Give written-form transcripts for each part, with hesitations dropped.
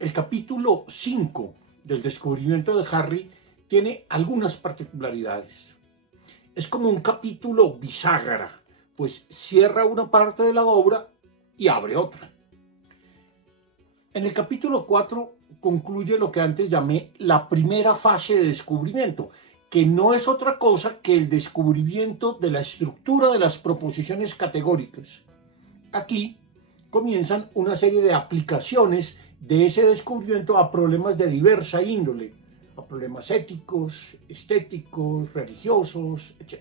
El capítulo 5 del descubrimiento de Harry tiene algunas particularidades. Es como un capítulo bisagra, pues cierra una parte de la obra y abre otra. En el capítulo 4 concluye lo que antes llamé la primera fase de descubrimiento, que no es otra cosa que el descubrimiento de la estructura de las proposiciones categóricas. Aquí comienzan una serie de aplicaciones de ese descubrimiento a problemas de diversa índole, a problemas éticos, estéticos, religiosos, etc.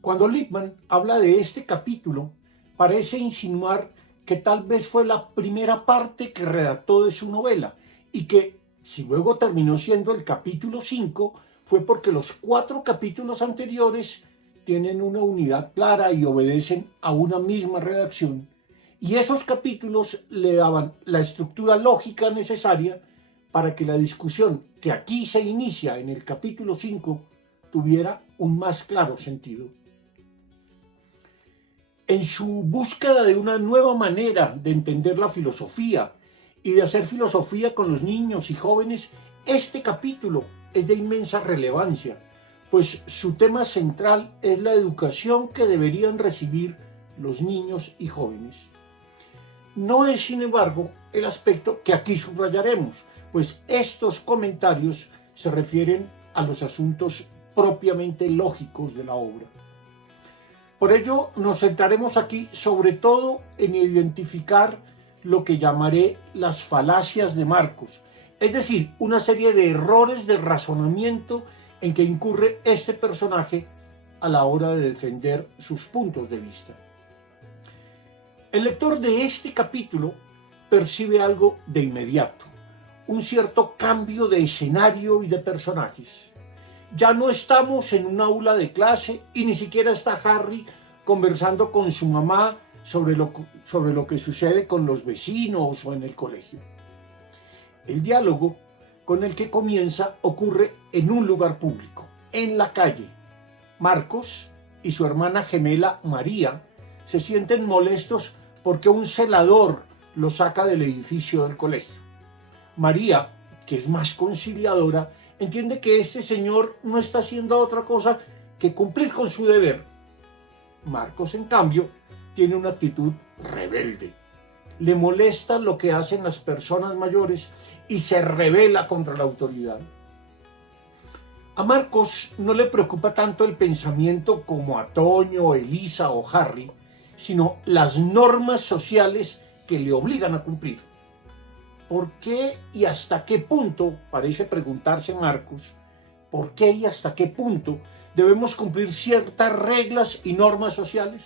Cuando Lippmann habla de este capítulo, parece insinuar que tal vez fue la primera parte que redactó de su novela y que, si luego terminó siendo el capítulo 5, fue porque los 4 capítulos anteriores tienen una unidad clara y obedecen a una misma redacción, y esos capítulos le daban la estructura lógica necesaria para que la discusión que aquí se inicia en el capítulo 5 tuviera un más claro sentido. En su búsqueda de una nueva manera de entender la filosofía y de hacer filosofía con los niños y jóvenes, este capítulo es de inmensa relevancia, pues su tema central es la educación que deberían recibir los niños y jóvenes. No es, sin embargo, el aspecto que aquí subrayaremos, pues estos comentarios se refieren a los asuntos propiamente lógicos de la obra. Por ello, nos centraremos aquí sobre todo en identificar lo que llamaré las falacias de Marcos, es decir, una serie de errores de razonamiento en que incurre este personaje a la hora de defender sus puntos de vista. El lector de este capítulo percibe algo de inmediato, un cierto cambio de escenario y de personajes. Ya no estamos en un aula de clase y ni siquiera está Harry conversando con su mamá sobre lo que sucede con los vecinos o en el colegio. El diálogo con el que comienza ocurre en un lugar público, en la calle. Marcos y su hermana gemela María se sienten molestos porque un celador los saca del edificio del colegio. María, que es más conciliadora, entiende que este señor no está haciendo otra cosa que cumplir con su deber. Marcos, en cambio, tiene una actitud rebelde. Le molesta lo que hacen las personas mayores y se rebela contra la autoridad. A Marcos no le preocupa tanto el pensamiento como a Toño, Elisa o Harry, sino las normas sociales que le obligan a cumplir. ¿Por qué y hasta qué punto, parece preguntarse Marcos, por qué y hasta qué punto debemos cumplir ciertas reglas y normas sociales?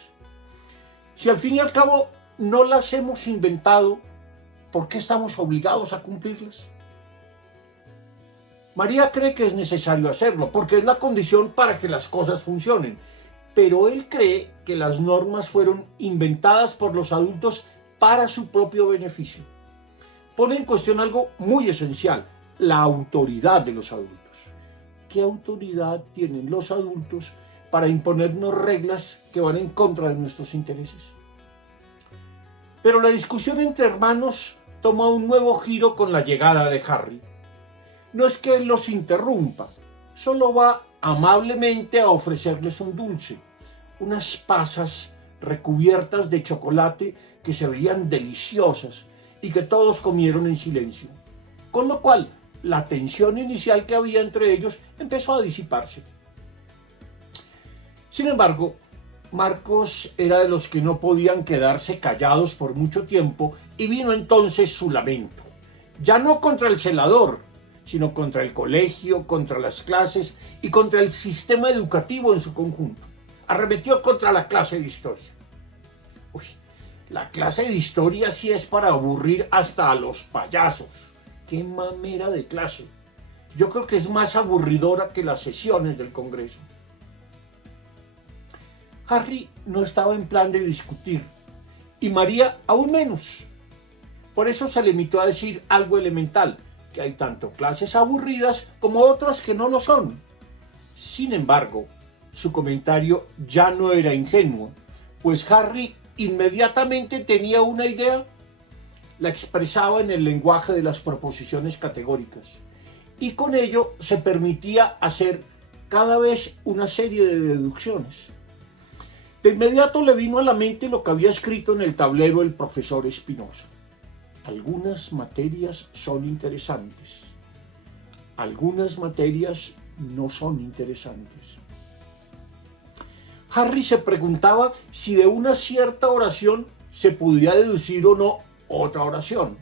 Si al fin y al cabo no las hemos inventado, ¿por qué estamos obligados a cumplirlas? María cree que es necesario hacerlo, porque es la condición para que las cosas funcionen, pero él cree que las normas fueron inventadas por los adultos para su propio beneficio. Pone en cuestión algo muy esencial, la autoridad de los adultos. ¿Qué autoridad tienen los adultos para imponernos reglas que van en contra de nuestros intereses? Pero la discusión entre hermanos toma un nuevo giro con la llegada de Harry. No es que él los interrumpa, solo va amablemente a ofrecerles un dulce, unas pasas recubiertas de chocolate que se veían deliciosas y que todos comieron en silencio, con lo cual la tensión inicial que había entre ellos empezó a disiparse. Sin embargo, Marcos era de los que no podían quedarse callados por mucho tiempo y vino entonces su lamento, ya no contra el celador, sino contra el colegio, contra las clases y contra el sistema educativo en su conjunto. Arremetió contra la clase de historia. Uy, la clase de historia sí es para aburrir hasta a los payasos. ¡Qué mamera de clase! Yo creo que es más aburridora que las sesiones del Congreso. Harry no estaba en plan de discutir, y María aún menos. Por eso se limitó a decir algo elemental, que hay tanto clases aburridas como otras que no lo son. Sin embargo, su comentario ya no era ingenuo, pues Harry inmediatamente tenía una idea. la expresaba en el lenguaje de las proposiciones categóricas, y con ello se permitía hacer cada vez una serie de deducciones. De inmediato le vino a la mente lo que había escrito en el tablero el profesor Spinoza. Algunas materias son interesantes, algunas materias no son interesantes. Harry se preguntaba si de una cierta oración se podía deducir o no otra oración.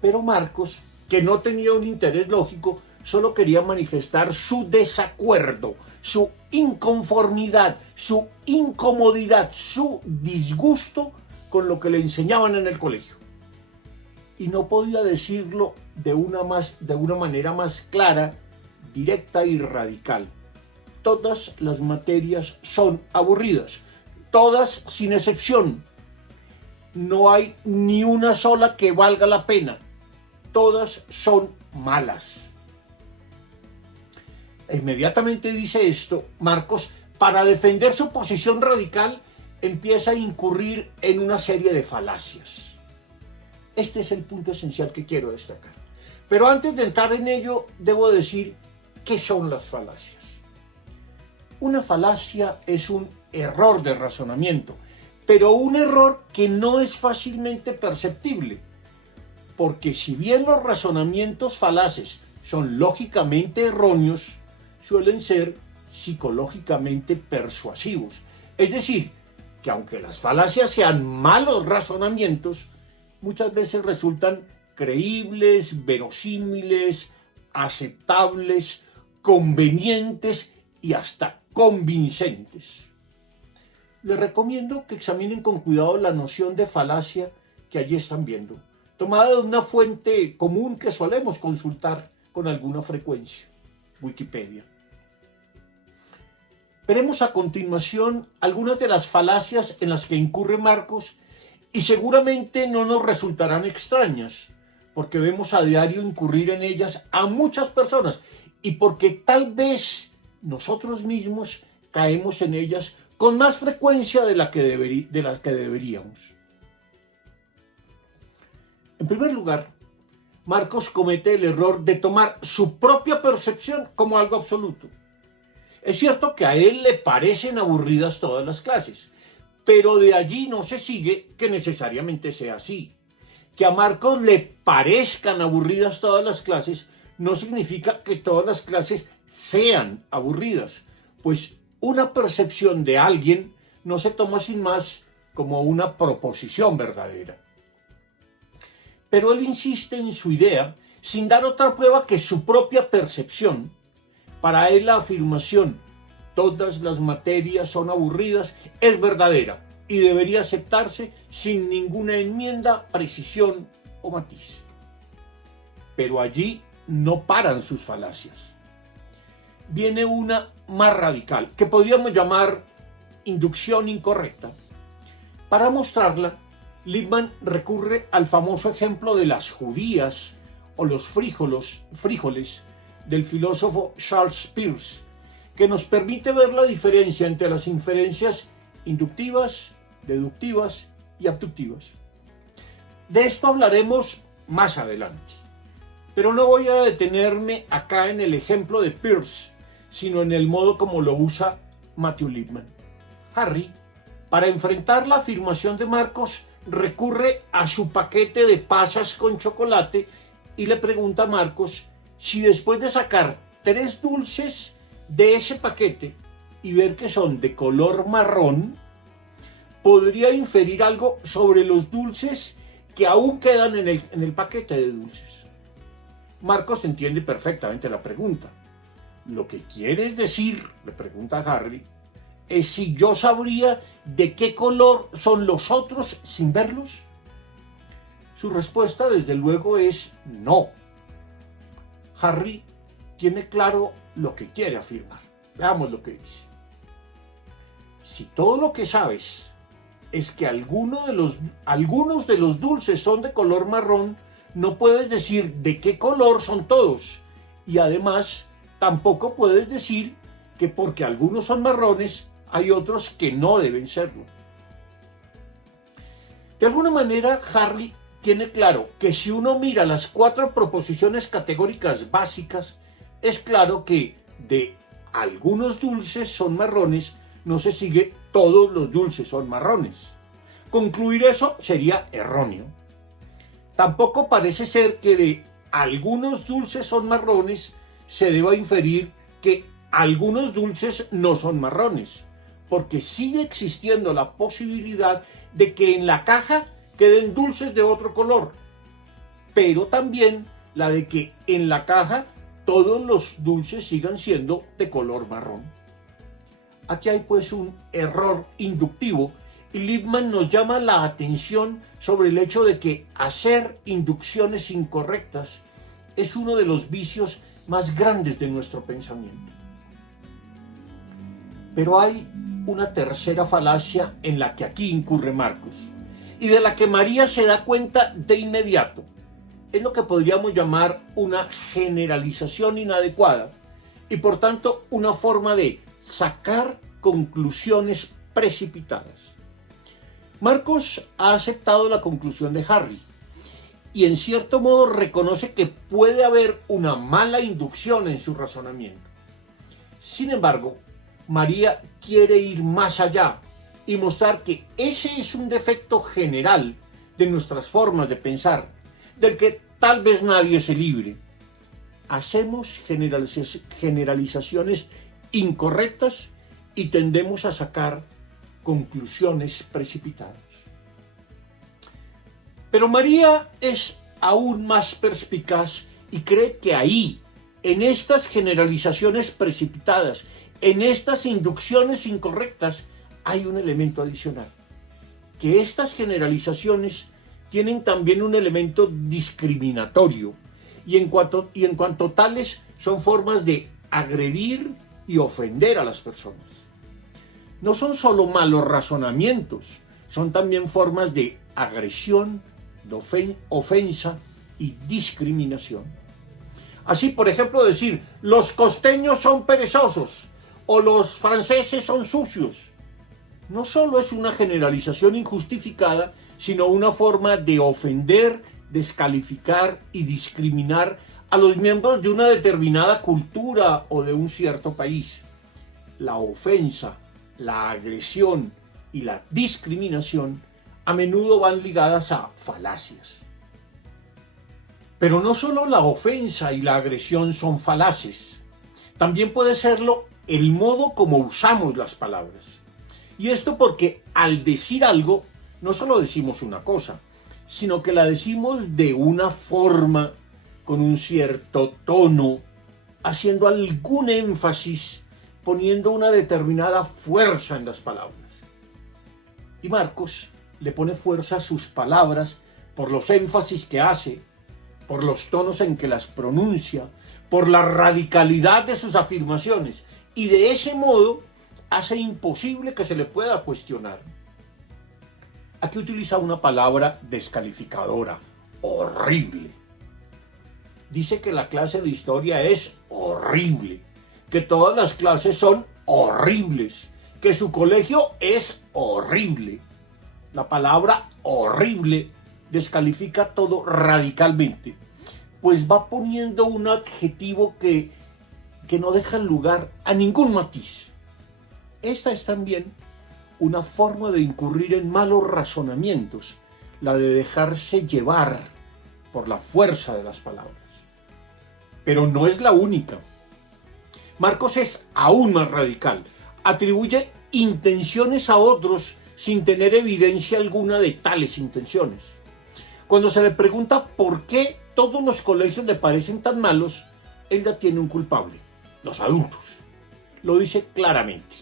Pero Marcos, que no tenía un interés lógico, solo quería manifestar su desacuerdo, su inconformidad, su incomodidad, su disgusto con lo que le enseñaban en el colegio. Y no podía decirlo de una manera más clara, directa y radical. Todas las materias son aburridas, todas sin excepción. No hay ni una sola que valga la pena, todas son malas. Inmediatamente dice esto, Marcos, para defender su posición radical, empieza a incurrir en una serie de falacias. Este es el punto esencial que quiero destacar. Pero antes de entrar en ello, debo decir qué son las falacias. Una falacia es un error de razonamiento, pero un error que no es fácilmente perceptible, porque si bien los razonamientos falaces son lógicamente erróneos, suelen ser psicológicamente persuasivos. Es decir, que aunque las falacias sean malos razonamientos, muchas veces resultan creíbles, verosímiles, aceptables, convenientes y hasta convincentes. Les recomiendo que examinen con cuidado la noción de falacia que allí están viendo, tomada de una fuente común que solemos consultar con alguna frecuencia, Wikipedia. Veremos a continuación algunas de las falacias en las que incurre Marcos y seguramente no nos resultarán extrañas, porque vemos a diario incurrir en ellas a muchas personas y porque tal vez nosotros mismos caemos en ellas con más frecuencia de la que deberíamos. En primer lugar, Marcos comete el error de tomar su propia percepción como algo absoluto. Es cierto que a él le parecen aburridas todas las clases, pero de allí no se sigue que necesariamente sea así. Que a Marcos le parezcan aburridas todas las clases no significa que todas las clases sean aburridas, pues una percepción de alguien no se toma sin más como una proposición verdadera. Pero él insiste en su idea sin dar otra prueba que su propia percepción. Para él la afirmación "todas las materias son aburridas" es verdadera y debería aceptarse sin ninguna enmienda, precisión o matiz. Pero allí no paran sus falacias. Viene una más radical, que podríamos llamar inducción incorrecta. Para mostrarla, Lippmann recurre al famoso ejemplo de las judías o los frijoles del filósofo Charles Peirce, que nos permite ver la diferencia entre las inferencias inductivas, deductivas y abductivas. De esto hablaremos más adelante, pero no voy a detenerme acá en el ejemplo de Peirce, sino en el modo como lo usa Matthew Lippmann. Harry, para enfrentar la afirmación de Marcos, recurre a su paquete de pasas con chocolate y le pregunta a Marcos si después de sacar 3 dulces de ese paquete y ver que son de color marrón, podría inferir algo sobre los dulces que aún quedan en el paquete de dulces. Marcos entiende perfectamente la pregunta. ¿Lo que quieres decir, le pregunta a Harry, es si yo sabría de qué color son los otros sin verlos? Su respuesta, desde luego, es no. Harry tiene claro lo que quiere afirmar. Veamos lo que dice. Si todo lo que sabes es que algunos de los dulces son de color marrón, no puedes decir de qué color son todos. Y además, tampoco puedes decir que porque algunos son marrones, hay otros que no deben serlo. De alguna manera, Harry tiene claro que si uno mira las 4 proposiciones categóricas básicas, es claro que de algunos dulces son marrones, no se sigue todos los dulces son marrones. Concluir eso sería erróneo. Tampoco parece ser que de algunos dulces son marrones se deba inferir que algunos dulces no son marrones, porque sigue existiendo la posibilidad de que en la caja queden dulces de otro color, pero también la de que en la caja todos los dulces sigan siendo de color marrón. Aquí hay pues un error inductivo y Lippmann nos llama la atención sobre el hecho de que hacer inducciones incorrectas es uno de los vicios más grandes de nuestro pensamiento. Pero hay una tercera falacia en la que aquí incurre Marcos y de la que María se da cuenta de inmediato. Es lo que podríamos llamar una generalización inadecuada y por tanto una forma de sacar conclusiones precipitadas. Marcos ha aceptado la conclusión de Harry y en cierto modo reconoce que puede haber una mala inducción en su razonamiento. Sin embargo, María quiere ir más allá y mostrar que ese es un defecto general de nuestras formas de pensar, del que tal vez nadie se libre. Hacemos generalizaciones incorrectas y tendemos a sacar conclusiones precipitadas. Pero María es aún más perspicaz y cree que ahí, en estas generalizaciones precipitadas, en estas inducciones incorrectas, hay un elemento adicional, que estas generalizaciones tienen también un elemento discriminatorio y en cuanto tales son formas de agredir y ofender a las personas. No son solo malos razonamientos, son también formas de agresión, de ofensa y discriminación. Así, por ejemplo, decir, los costeños son perezosos o los franceses son sucios. No solo es una generalización injustificada, sino una forma de ofender, descalificar y discriminar a los miembros de una determinada cultura o de un cierto país. La ofensa, la agresión y la discriminación a menudo van ligadas a falacias. Pero no solo la ofensa y la agresión son falaces, también puede serlo el modo como usamos las palabras. Y esto porque al decir algo, no solo decimos una cosa, sino que la decimos de una forma, con un cierto tono, haciendo algún énfasis, poniendo una determinada fuerza en las palabras. Y Marcos le pone fuerza a sus palabras por los énfasis que hace, por los tonos en que las pronuncia, por la radicalidad de sus afirmaciones, y de ese modo hace imposible que se le pueda cuestionar. Aquí utiliza una palabra descalificadora, horrible. Dice que la clase de historia es horrible, que todas las clases son horribles, que su colegio es horrible. La palabra horrible descalifica todo radicalmente, pues va poniendo un adjetivo que no deja lugar a ningún matiz. Esta es también una forma de incurrir en malos razonamientos, la de dejarse llevar por la fuerza de las palabras. Pero no es la única. Marcos es aún más radical. Atribuye intenciones a otros sin tener evidencia alguna de tales intenciones. Cuando se le pregunta por qué todos los colegios le parecen tan malos, él ya tiene un culpable, los adultos. Lo dice claramente.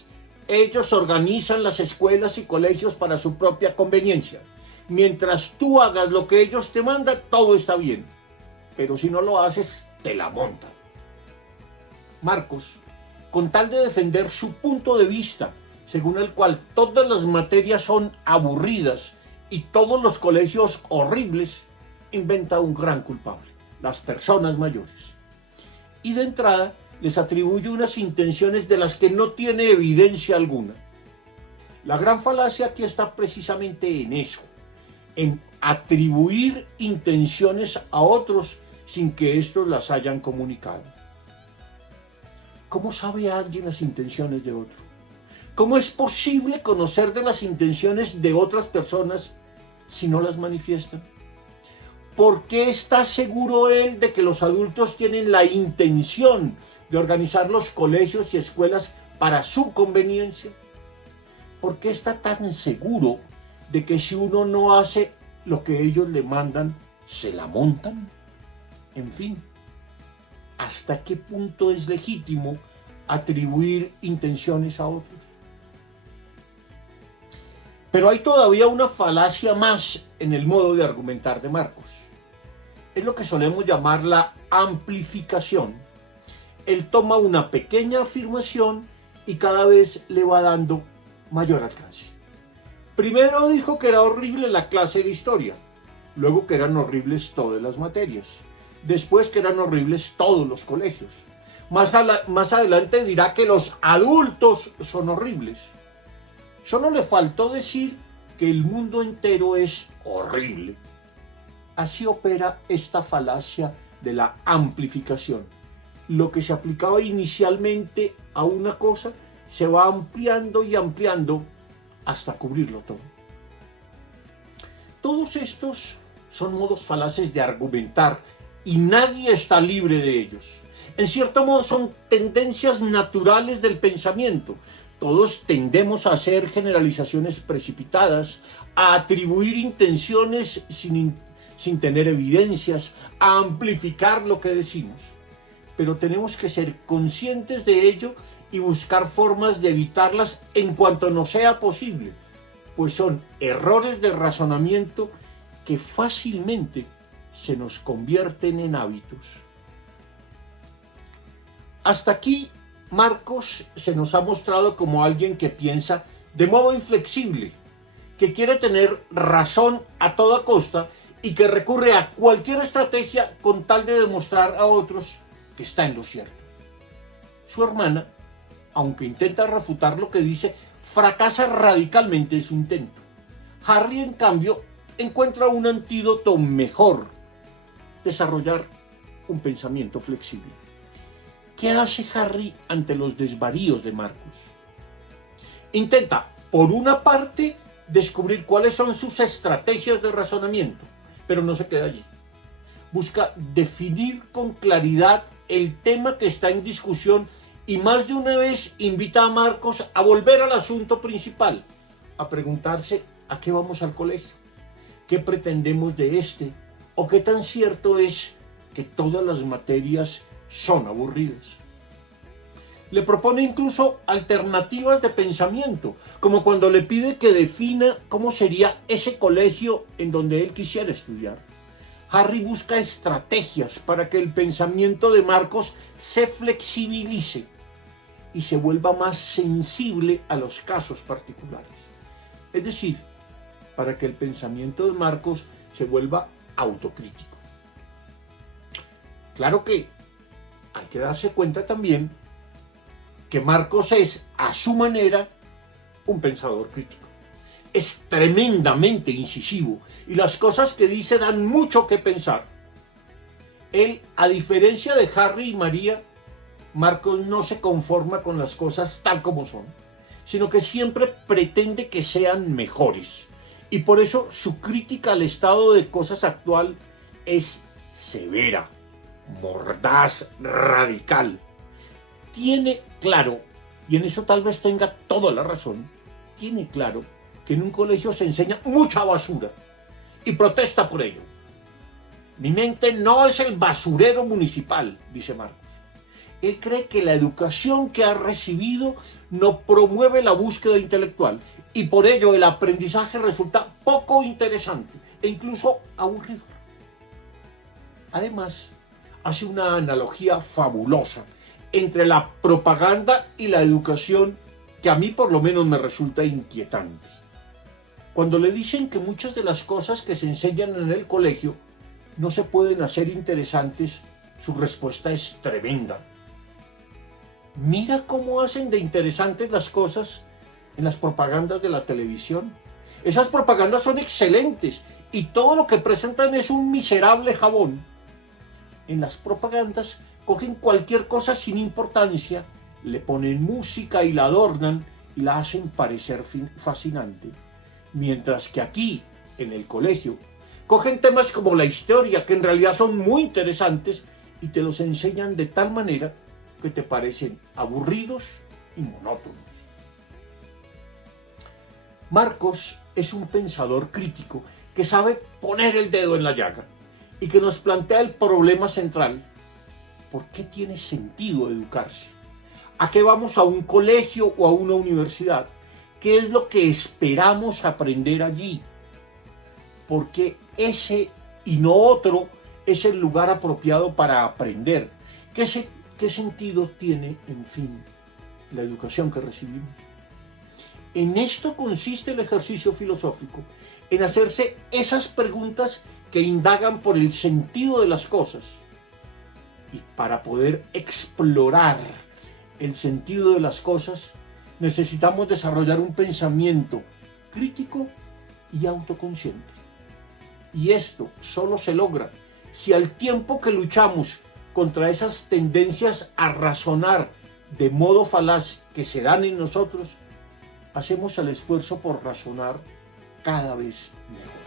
Ellos organizan las escuelas y colegios para su propia conveniencia. Mientras tú hagas lo que ellos te mandan, todo está bien. Pero si no lo haces, te la montan. Marcos, con tal de defender su punto de vista, según el cual todas las materias son aburridas y todos los colegios horribles, inventa un gran culpable, las personas mayores. Y de entrada les atribuye unas intenciones de las que no tiene evidencia alguna. La gran falacia aquí está precisamente en eso, en atribuir intenciones a otros sin que éstos las hayan comunicado. ¿Cómo sabe alguien las intenciones de otro? ¿Cómo es posible conocer de las intenciones de otras personas si no las manifiestan? ¿Por qué está seguro él de que los adultos tienen la intención de organizar los colegios y escuelas para su conveniencia? ¿Por qué está tan seguro de que si uno no hace lo que ellos le mandan, se la montan? En fin, ¿hasta qué punto es legítimo atribuir intenciones a otros? Pero hay todavía una falacia más en el modo de argumentar de Marcos. Es lo que solemos llamar la amplificación. Él toma una pequeña afirmación y cada vez le va dando mayor alcance. Primero dijo que era horrible la clase de historia, luego que eran horribles todas las materias, después que eran horribles todos los colegios. Más adelante dirá que los adultos son horribles. Solo le faltó decir que el mundo entero es horrible. Así opera esta falacia de la amplificación. Lo que se aplicaba inicialmente a una cosa se va ampliando y ampliando hasta cubrirlo todo. Todos estos son modos falaces de argumentar y nadie está libre de ellos. En cierto modo son tendencias naturales del pensamiento. Todos tendemos a hacer generalizaciones precipitadas, a atribuir intenciones sin tener evidencias, a amplificar lo que decimos. Pero tenemos que ser conscientes de ello y buscar formas de evitarlas en cuanto nos sea posible, pues son errores de razonamiento que fácilmente se nos convierten en hábitos. Hasta aquí, Marcos se nos ha mostrado como alguien que piensa de modo inflexible, que quiere tener razón a toda costa y que recurre a cualquier estrategia con tal de demostrar a otros que está en lo cierto. Su hermana, aunque intenta refutar lo que dice, fracasa radicalmente en su intento. Harry, en cambio, encuentra un antídoto mejor: desarrollar un pensamiento flexible. ¿Qué hace Harry ante los desvaríos de Marcos? Intenta, por una parte, descubrir cuáles son sus estrategias de razonamiento, pero no se queda allí. Busca definir con claridad el tema que está en discusión y más de una vez invita a Marcos a volver al asunto principal, a preguntarse a qué vamos al colegio, qué pretendemos de este, o qué tan cierto es que todas las materias son aburridas. Le propone incluso alternativas de pensamiento, como cuando le pide que defina cómo sería ese colegio en donde él quisiera estudiar. Harry busca estrategias para que el pensamiento de Marcos se flexibilice y se vuelva más sensible a los casos particulares. Es decir, para que el pensamiento de Marcos se vuelva autocrítico. Claro que hay que darse cuenta también que Marcos es, a su manera, un pensador crítico. Es tremendamente incisivo y las cosas que dice dan mucho que pensar. Él, a diferencia de Harry y María, Marcos no se conforma con las cosas tal como son, sino que siempre pretende que sean mejores. Y por eso su crítica al estado de cosas actual es severa, mordaz, radical. Tiene claro, y en eso tal vez tenga toda la razón, tiene claro que en un colegio se enseña mucha basura y protesta por ello. Mi mente no es el basurero municipal, dice Marcos. Él cree que la educación que ha recibido no promueve la búsqueda intelectual y por ello el aprendizaje resulta poco interesante e incluso aburrido. Además, hace una analogía fabulosa entre la propaganda y la educación que a mí por lo menos me resulta inquietante. Cuando le dicen que muchas de las cosas que se enseñan en el colegio no se pueden hacer interesantes, su respuesta es tremenda. Mira cómo hacen de interesantes las cosas en las propagandas de la televisión. Esas propagandas son excelentes y todo lo que presentan es un miserable jabón. En las propagandas cogen cualquier cosa sin importancia, le ponen música y la adornan y la hacen parecer fascinante. Mientras que aquí, en el colegio, cogen temas como la historia, que en realidad son muy interesantes, y te los enseñan de tal manera que te parecen aburridos y monótonos. Marcos es un pensador crítico que sabe poner el dedo en la llaga y que nos plantea el problema central. ¿Por qué tiene sentido educarse? ¿A qué vamos a un colegio o a una universidad? ¿Qué es lo que esperamos aprender allí? Porque ese y no otro es el lugar apropiado para aprender. ¿Qué sentido tiene, en fin, la educación que recibimos? En esto consiste el ejercicio filosófico, en hacerse esas preguntas que indagan por el sentido de las cosas. Y para poder explorar el sentido de las cosas, necesitamos desarrollar un pensamiento crítico y autoconsciente. Y esto solo se logra si al tiempo que luchamos contra esas tendencias a razonar de modo falaz que se dan en nosotros, hacemos el esfuerzo por razonar cada vez mejor.